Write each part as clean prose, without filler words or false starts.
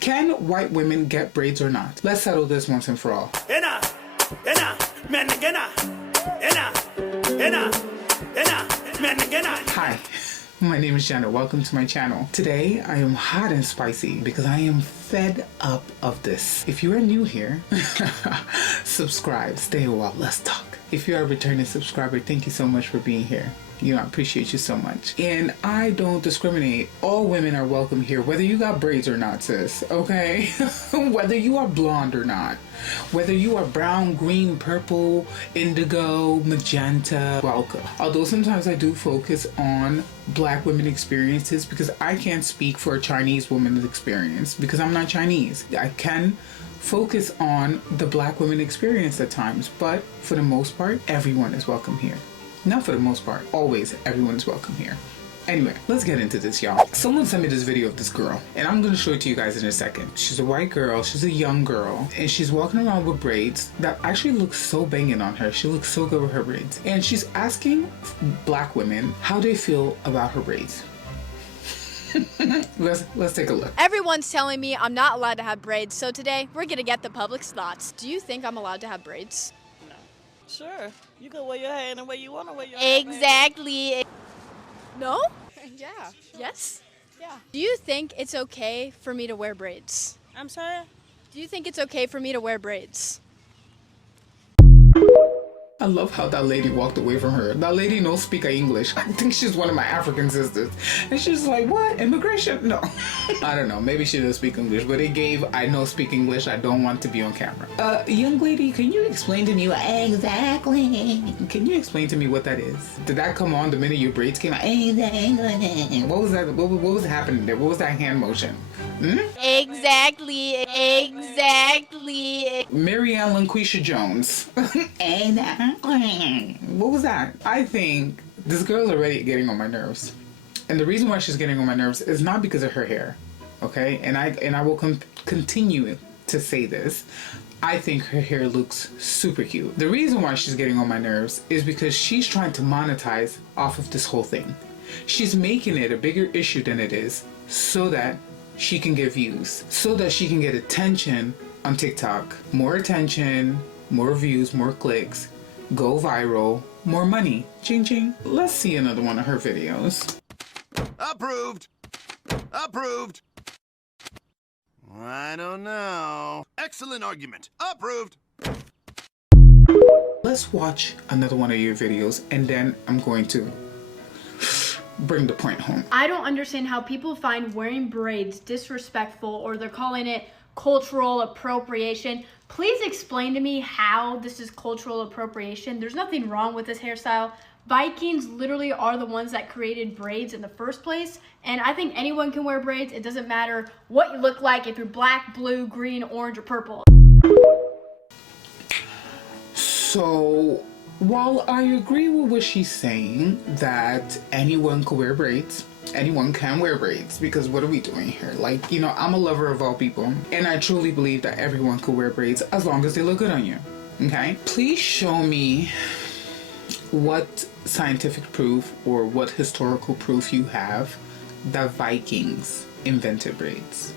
Can white women get braids or not? Let's settle this once and for all. Hi, my name is Djena. Welcome to my channel. Today I am hot and spicy because I am fed up of this. If you are new here, subscribe, stay a while, let's talk. If you are a returning subscriber, thank you so much for being here. You know, I appreciate you so much. And I don't discriminate. All women are welcome here, whether you got braids or not, sis, okay? Whether you are blonde or not. Whether you are brown, green, purple, indigo, magenta, welcome. Although sometimes I do focus on black women experiences because I can't speak for a Chinese woman's experience because I'm not Chinese. I can focus on the black women experience at times, but for the most part, everyone is welcome here. Not for the most part, always everyone is welcome here. Anyway, let's get into this, y'all. Someone sent me this video of this girl, and I'm gonna show it to you guys in a second. She's a white girl, she's a young girl, and she's walking around with braids that actually look so banging on her. She looks so good with her braids. And she's asking black women how they feel about her braids. Let's take a look. Everyone's telling me I'm not allowed to have braids, so today we're gonna get the public's thoughts. Do you think I'm allowed to have braids? No. Sure. You can wear your hair any way you want to wear your hair. Exactly. No? Yeah. Yes? Yeah. Do you think it's okay for me to wear braids? I'm sorry? Do you think it's okay for me to wear braids? I love how that lady walked away from her. That lady knows speak English. I think she's one of my African sisters. And she's like, what? Immigration? No. I don't know. Maybe she does speak English, but it gave, I know speak English. I don't want to be on camera. Young lady, can you explain to me what exactly? Can you explain to me what that is? Did that come on the minute your braids came out? Exactly. What was that? What was happening there? What was that hand motion? Exactly. Exactly. Mary Ellen Quisha Jones. What was that? I think this girl's already getting on my nerves. And the reason why she's getting on my nerves is not because of her hair. Okay? And I will continue to say this. I think her hair looks super cute. The reason why she's getting on my nerves is because she's trying to monetize off of this whole thing. She's making it a bigger issue than it is so that she can get views, so that she can get attention on TikTok. More attention, more views, more clicks, go viral, more money. Ching ching. Let's see another one of her videos. Approved. Approved. I don't know. Excellent argument. Approved. Let's watch another one of your videos and then I'm going to bring the point home. I don't understand how people find wearing braids disrespectful or they're calling it cultural appropriation. Please explain to me how this is cultural appropriation. There's nothing wrong with this hairstyle. Vikings literally are the ones that created braids in the first place, and I think anyone can wear braids. It doesn't matter what you look like, if you're black, blue, green, orange, or purple. So while I agree with what she's saying, that anyone can wear braids, anyone can wear braids, because what are we doing here? Like, you know, I'm a lover of all people, and I truly believe that everyone could wear braids as long as they look good on you, okay? Please show me what scientific proof or what historical proof you have that Vikings invented braids.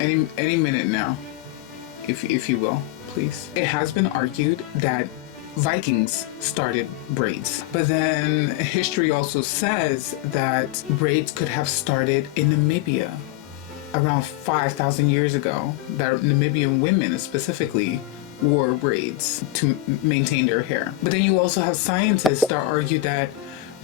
Any minute now. If you will, please. It has been argued that Vikings started braids, but then history also says that braids could have started in Namibia around 5,000 years ago, that Namibian women specifically wore braids to maintain their hair. But then you also have scientists that argue that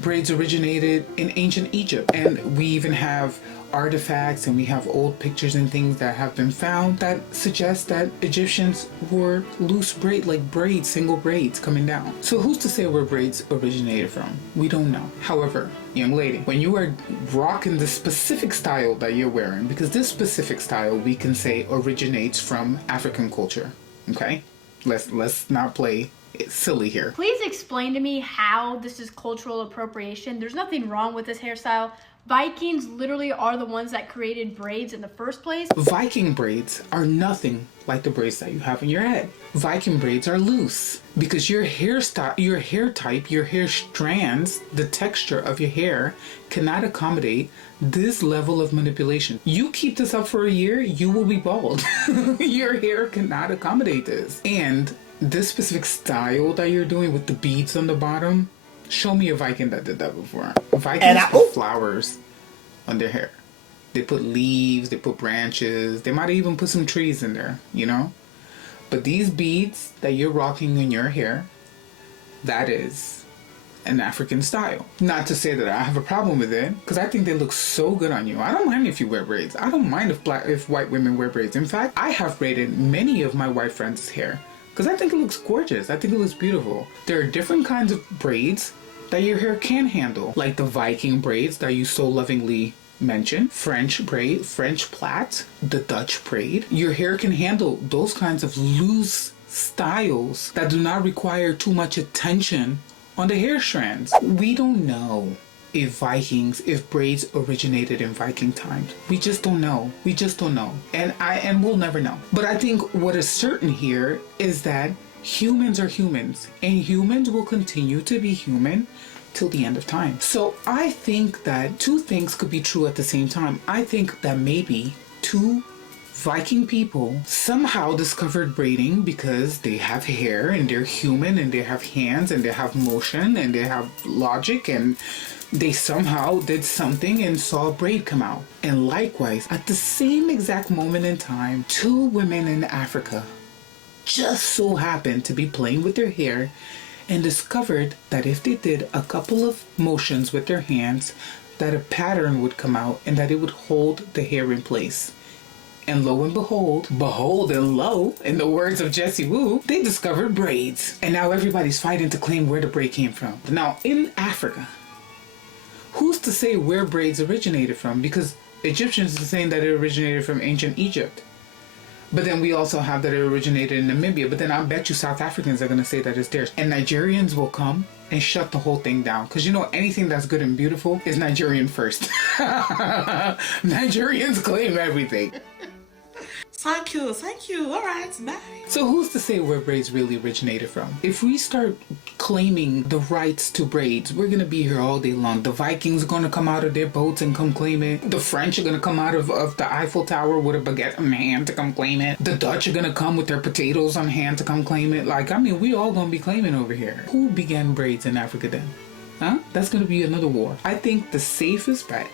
braids originated in ancient Egypt, and we even have artifacts and we have old pictures and things that have been found that suggest that Egyptians wore loose braids, like braids, single braids coming down. So who's to say where braids originated from? We don't know. However, young lady, when you are rocking the specific style that you're wearing, because this specific style we can say originates from African culture, okay? Let's not play silly here. Please explain to me how this is cultural appropriation. There's nothing wrong with this hairstyle. Vikings literally are the ones that created braids in the first place. Viking braids are nothing like the braids that you have in your head. Viking braids are loose because your hairstyle, your hair type, your hair strands, the texture of your hair cannot accommodate this level of manipulation. You keep this up for a year, you will be bald. Your hair cannot accommodate this. And this specific style that you're doing with the beads on the bottom, show me a Viking that did that before. Vikings put flowers on their hair. They put leaves, they put branches, they might even put some trees in there, you know? But these beads that you're rocking in your hair, that is an African style. Not to say that I have a problem with it, because I think they look so good on you. I don't mind if you wear braids. I don't mind if white women wear braids. In fact, I have braided many of my white friends' hair because I think it looks gorgeous. I think it looks beautiful. There are different kinds of braids that your hair can handle, like the Viking braids that you so lovingly mentioned, French braid, French plait, the Dutch braid. Your hair can handle those kinds of loose styles that do not require too much attention on the hair strands. We don't know if braids originated in Viking times. We just don't know. We just don't know. And we'll never know. But I think what is certain here is that humans are humans, and humans will continue to be human till the end of time. So I think that two things could be true at the same time. I think that maybe two Viking people somehow discovered braiding because they have hair and they're human and they have hands and they have motion and they have logic, and they somehow did something and saw a braid come out. And likewise, at the same exact moment in time, two women in Africa just so happened to be playing with their hair and discovered that if they did a couple of motions with their hands, that a pattern would come out and that it would hold the hair in place. And lo and behold and lo, in the words of Jessie Woo, they discovered braids. And now everybody's fighting to claim where the braid came from. Now, in Africa, who's to say where braids originated from? Because Egyptians are saying that it originated from ancient Egypt. But then we also have that it originated in Namibia. But then I bet you South Africans are going to say that it's theirs. And Nigerians will come and shut the whole thing down. Because you know, anything that's good and beautiful is Nigerian first. Nigerians claim everything. Thank you. All right, bye. So who's to say where braids really originated from? If we start claiming the rights to braids, we're gonna be here all day long. The Vikings are gonna come out of their boats and come claim it. The French are gonna come out of the Eiffel Tower with a baguette in hand to come claim it. The Dutch are gonna come with their potatoes on hand to come claim it. Like, I mean, we all gonna be claiming over here. Who began braids in Africa then? Huh? That's gonna be another war. I think the safest bet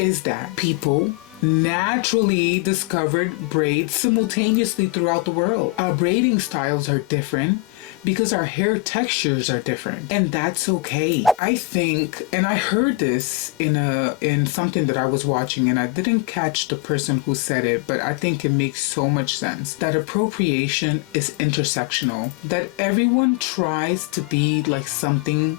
is that people naturally discovered braids simultaneously throughout the world. Our braiding styles are different because our hair textures are different, and that's okay. I think, and I heard this in something that I was watching, and I didn't catch the person who said it, but I think it makes so much sense that appropriation is intersectional, that everyone tries to be like something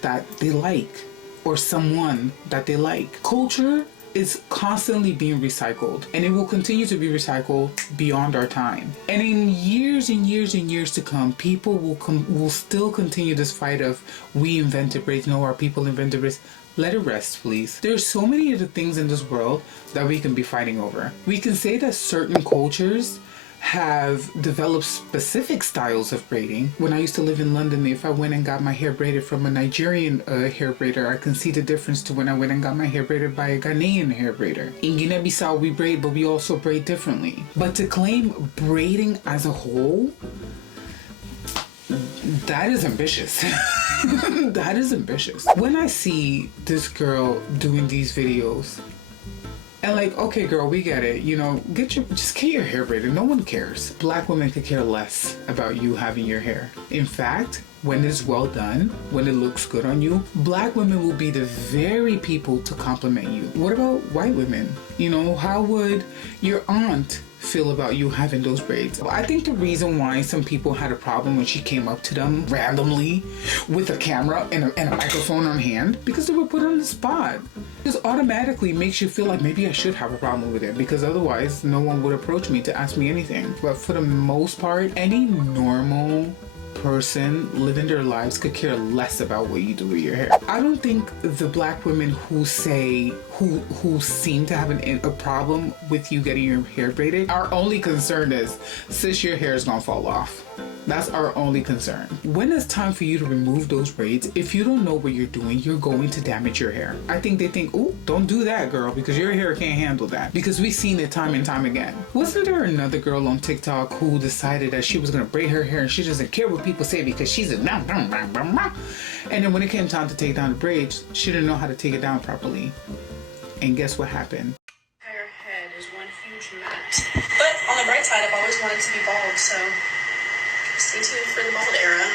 that they like or someone that they like. Culture is constantly being recycled, and it will continue to be recycled beyond our time. And in years and years and years to come, people will still continue this fight of we invented braids. No, our people invented braids. Let it rest, please. There's so many of the things in this world that we can be fighting over. We can say that certain cultures have developed specific styles of braiding. When I used to live in London, if I went and got my hair braided from a Nigerian hair braider, I can see the difference to when I went and got my hair braided by a Ghanaian hair braider. In Guinea-Bissau, we braid, but we also braid differently. But to claim braiding as a whole, that is ambitious. That is ambitious. When I see this girl doing these videos, and like, okay girl, we get it, you know, just get your hair braided, no one cares. Black women could care less about you having your hair. In fact, when it's well done, when it looks good on you, black women will be the very people to compliment you. What about white women? You know, how would your aunt feel about you having those braids? I think the reason why some people had a problem when she came up to them randomly with a camera and a microphone on hand, because they were put on the spot. This automatically makes you feel like maybe I should have a problem with it, because otherwise no one would approach me to ask me anything. But for the most part, any normal person living their lives could care less about what you do with your hair. I don't think the black women who say, who seem to have a problem with you getting your hair braided, our only concern is, sis, your hair is gonna fall off. That's our only concern. When it's time for you to remove those braids, if you don't know what you're doing, you're going to damage your hair. I think they think, oh, don't do that, girl, because your hair can't handle that. Because we've seen it time and time again. Wasn't there another girl on TikTok who decided that she was gonna braid her hair and she doesn't care what people say because she's a and then when it came time to take down the braids, she didn't know how to take it down properly. And guess what happened? Her head is one huge mess. But on the bright side, I've always wanted to be bald, so stay tuned for the bald era.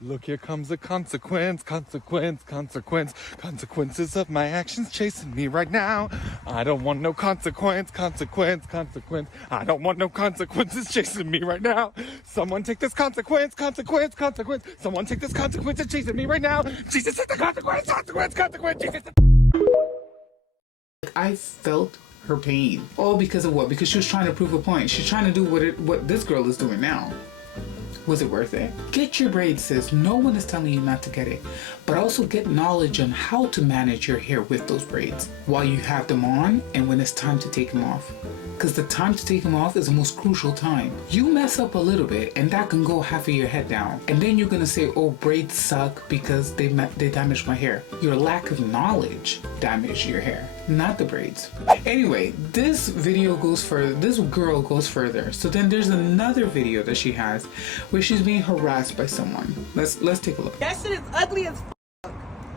Look, here comes a consequence, consequences of my actions chasing me right now. I don't want no consequence. I don't want no consequences chasing me right now. Someone take this consequence. Someone take this consequence and chasing me right now. Jesus, take the consequence, Jesus. I felt her pain. All because of what? Because she was trying to prove a point. She's trying to do what this girl is doing now. Was it worth it? Get your braids, sis. No one is telling you not to get it. But also get knowledge on how to manage your hair with those braids while you have them on and when it's time to take them off. Because the time to take them off is the most crucial time. You mess up a little bit and that can go half of your head down. And then you're going to say, oh, braids suck because they damaged my hair. Your lack of knowledge damaged your hair, not the braids. Anyway, this video goes further. This girl goes further. So then there's another video that she has where she's being harassed by someone. Let's take a look. That shit is ugly as fuck.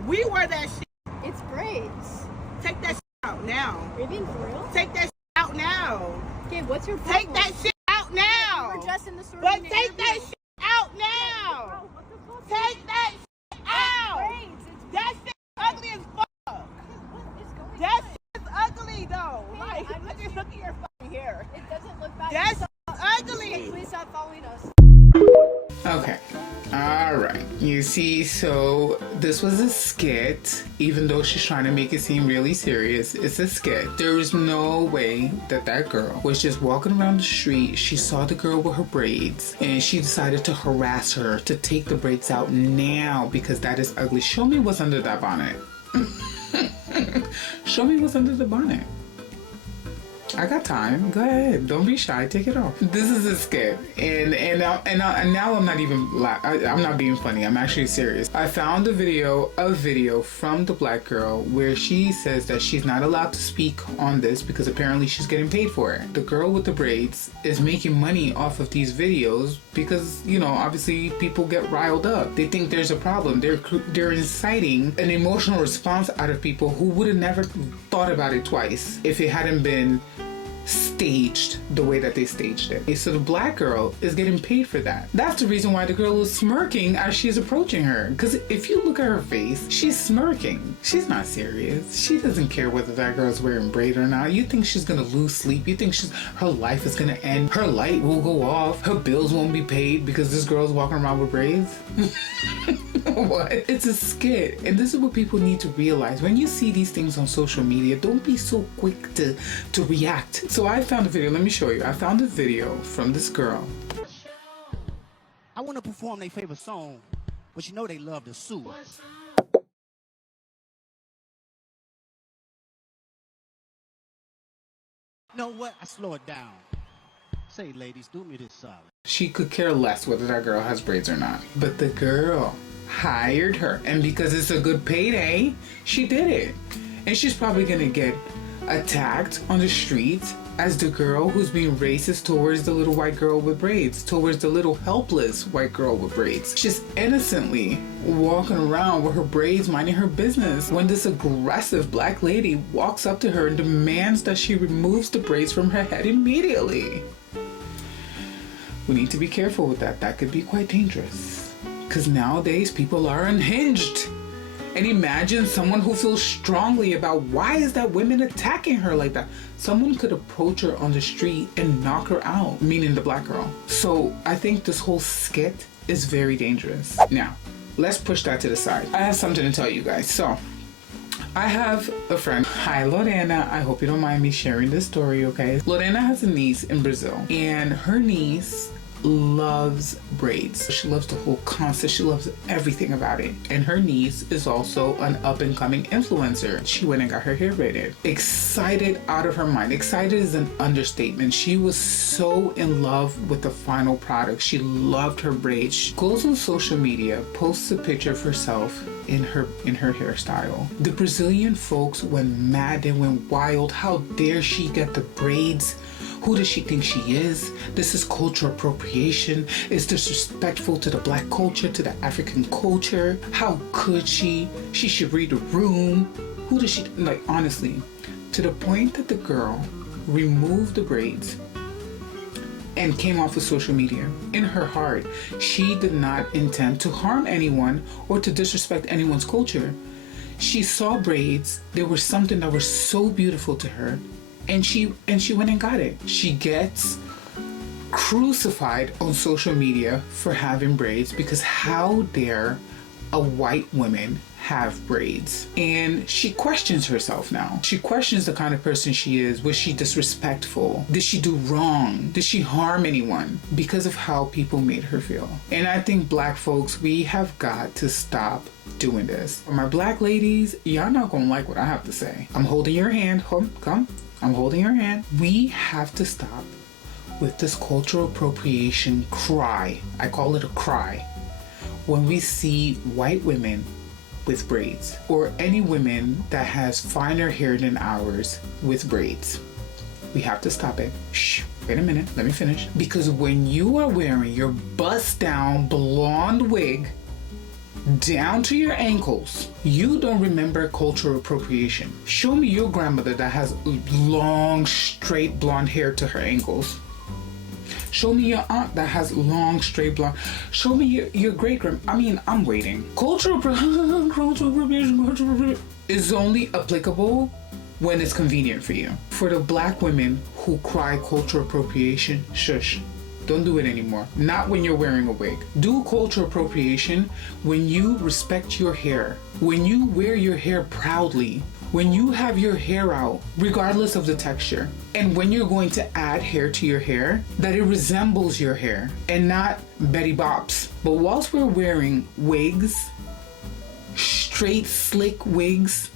We wear that shit. It's braids. Take that shit out now. Are you being for real? Take that shit out now. Okay, what's your problem? Take that shit out now. You were dressed in the store. But take that shit out now. Take that shit out. That shit is ugly as fuck. That shit is ugly though. Like, look at your fucking hair. It doesn't look bad. That's ugly. Please stop following us. Okay. All right. You see, so this was a skit. Even though she's trying to make it seem really serious, it's a skit. There is no way that girl was just walking around the street. She saw the girl with her braids and she decided to harass her to take the braids out now because that is ugly. Show me what's under that bonnet. Show me what's under the bonnet. I got time. Go ahead. Don't be shy. Take it off. This is a skit, and now I'm not even. I'm not being funny. I'm actually serious. I found a video from the black girl where she says that she's not allowed to speak on this because apparently she's getting paid for it. The girl with the braids is making money off of these videos because, you know, obviously people get riled up. They think there's a problem. They're inciting an emotional response out of people who would have never thought about it twice if it hadn't been staged the way that they staged it. So the black girl is getting paid for that. That's the reason why the girl is smirking as she's approaching her. Because if you look at her face, she's smirking. She's not serious. She doesn't care whether that girl's wearing braid or not. You think she's gonna lose sleep? You think her life is gonna end? Her light will go off. Her bills won't be paid because this girl's walking around with braids? What? It's a skit. And this is what people need to realize. When you see these things on social media, don't be so quick to react. So I found a video. Let me show you. I found a video from this girl. I want to perform their favorite song, but you know they love to sue. You know what? I slow it down. Say, ladies, do me this solid. She could care less whether that girl has braids or not. But the girl hired her. And because it's a good payday, she did it. And she's probably going to get attacked on the streets as the girl who's being racist towards the little white girl with braids, towards the little helpless white girl with braids. She's innocently walking around with her braids, minding her business, when this aggressive black lady walks up to her and demands that she removes the braids from her head immediately. We need to be careful with that. That could be quite dangerous. Because nowadays people are unhinged. And imagine someone who feels strongly about why is that women attacking her like that. Someone could approach her on the street and knock her out, meaning the black girl. So I think this whole skit is very dangerous. Now, let's push that to the side. I have something to tell you guys. So I have a friend. Hi, Lorena. I hope you don't mind me sharing this story, okay? Lorena has a niece in Brazil, and her niece loves braids. She loves the whole concept. She loves everything about it. And her niece is also an up-and-coming influencer. She went and got her hair braided. Excited out of her mind. Excited is an understatement. She was so in love with the final product. She loved her braids. She goes on social media, posts a picture of herself in her hairstyle. The Brazilian folks went mad. They went wild. How dare she get the braids? Who does she think she is? This is cultural appropriation. It's disrespectful to the black culture, to the African culture. How could she? She should read the room. Who does she, like, honestly, to the point that the girl removed the braids and came off of social media. In her heart, she did not intend to harm anyone or to disrespect anyone's culture. She saw braids. They were something that was so beautiful to her. And she went and got it. She gets crucified on social media for having braids because how dare a white woman have braids? And she questions herself now. She questions the kind of person she is. Was she disrespectful? Did she do wrong? Did she harm anyone? Because of how people made her feel. And I think black folks, we have got to stop doing this. For my black ladies, y'all not gonna like what I have to say. I'm holding your hand. Come. I'm holding your hand. We have to stop with this cultural appropriation cry. I call it a cry. When we see white women with braids or any women that has finer hair than ours with braids, we have to stop it. Shh, wait a minute, let me finish. Because when you are wearing your bust down blonde wig down to your ankles, you don't remember cultural appropriation. Show me your grandmother that has long, straight blonde hair to her ankles. Show me your aunt that has long, straight blonde. Show me your great-grandma. I'm waiting. Cultural appropriation is only applicable when it's convenient for you. For the black women who cry cultural appropriation, shush. Don't do it anymore. Not when you're wearing a wig. Do cultural appropriation when you respect your hair, when you wear your hair proudly, when you have your hair out, regardless of the texture, and when you're going to add hair to your hair, that it resembles your hair and not Betty Bops. But whilst we're wearing wigs, straight, slick wigs,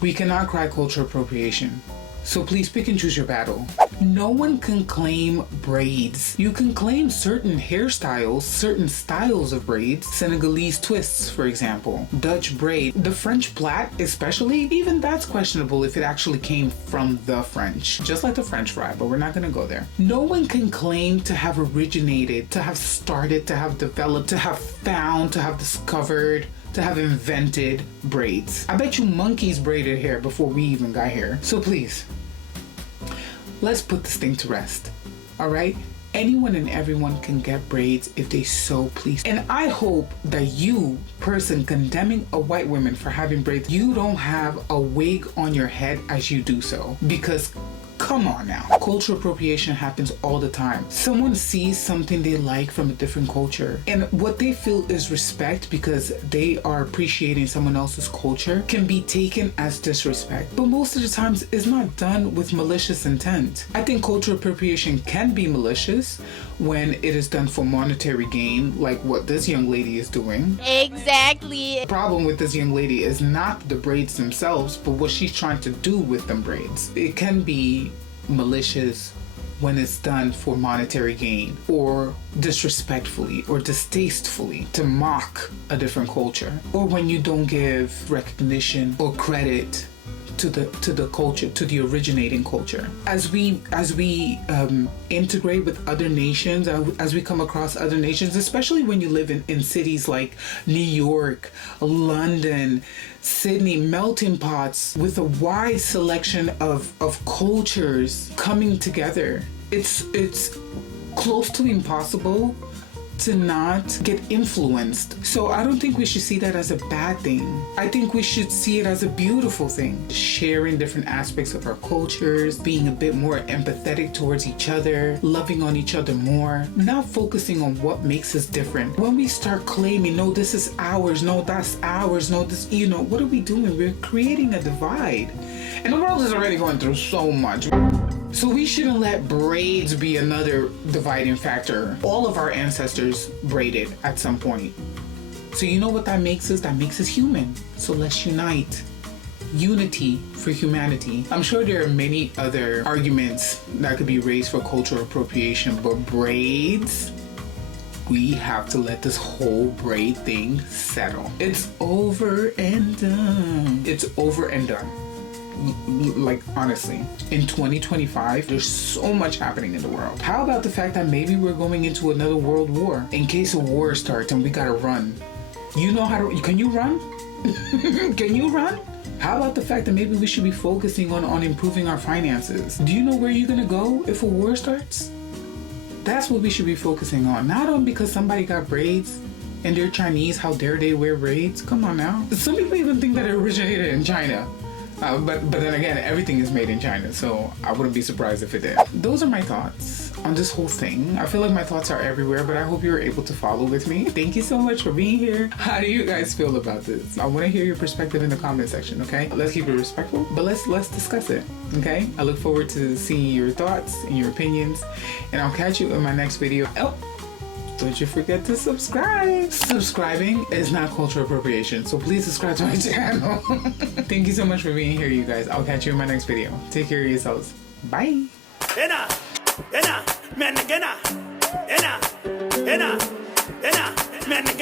we cannot cry cultural appropriation. So please pick and choose your battle. No one can claim braids. You can claim certain hairstyles, certain styles of braids. Senegalese twists, for example. Dutch braid. The French plait, especially, even that's questionable if it actually came from the French. Just like the French fry, but we're not gonna go there. No one can claim to have originated, to have started, to have developed, to have found, to have discovered, to have invented braids. I bet you monkeys braided hair before we even got here. So please, let's put this thing to rest, all right? Anyone and everyone can get braids if they so please. And I hope that you, person condemning a white woman for having braids, you don't have a wig on your head as you do so. Because come on now. Cultural appropriation happens all the time. Someone sees something they like from a different culture, and what they feel is respect because they are appreciating someone else's culture can be taken as disrespect. But most of the times it's not done with malicious intent. I think cultural appropriation can be malicious when it is done for monetary gain, like what this young lady is doing. Exactly. The problem with this young lady is not the braids themselves, but what she's trying to do with them braids. It can be malicious when it's done for monetary gain or disrespectfully or distastefully to mock a different culture, or when you don't give recognition or credit to the culture, to the originating culture. As we integrate with other nations, as we come across other nations, especially when you live in cities like New York, London, Sydney, melting pots with a wide selection of cultures coming together. It's close to impossible to not get influenced. So I don't think we should see that as a bad thing. I think we should see it as a beautiful thing. Sharing different aspects of our cultures, being a bit more empathetic towards each other, loving on each other more, not focusing on what makes us different. When we start claiming, no, this is ours, no, that's ours, no, this, what are we doing? We're creating a divide. And the world is already going through so much. So we shouldn't let braids be another dividing factor. All of our ancestors braided at some point. So you know what that makes us? That makes us human. So let's unite. Unity for humanity. I'm sure there are many other arguments that could be raised for cultural appropriation, but braids, we have to let this whole braid thing settle. It's over and done. It's over and done. Like, honestly, in 2025, there's so much happening in the world. How about the fact that maybe we're going into another world war? In case a war starts and we gotta run. You know how to, can you run? Can you run? How about the fact that maybe we should be focusing on improving our finances? Do you know where you're gonna go if a war starts? That's what we should be focusing on. Not on because somebody got braids and they're Chinese, how dare they wear braids? Come on now. Some people even think that it originated in China. But then again, everything is made in China, so I wouldn't be surprised if it did. Those are my thoughts on this whole thing. I feel like my thoughts are everywhere, but I hope you were able to follow with me. Thank you so much for being here. How do you guys feel about this? I want to hear your perspective in the comment section, okay? Let's keep it respectful, but let's discuss it, okay? I look forward to seeing your thoughts and your opinions, and I'll catch you in my next video. Oh, don't you forget to subscribe. Subscribing is not cultural appropriation, so please subscribe to my channel. Thank you so much for being here, you guys. I'll catch you in my next video. Take care of yourselves. Bye.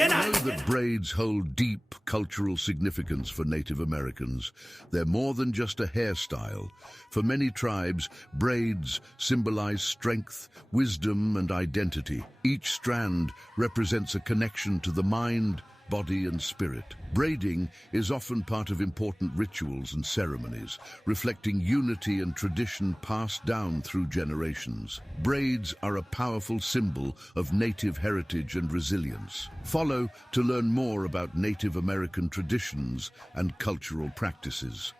Know that braids hold deep cultural significance for Native Americans. They're more than just a hairstyle. For many tribes, braids symbolize strength, wisdom, and identity. Each strand represents a connection to the mind, body, and spirit. Braiding is often part of important rituals and ceremonies, reflecting unity and tradition passed down through generations. Braids are a powerful symbol of Native heritage and resilience. Follow to learn more about Native American traditions and cultural practices.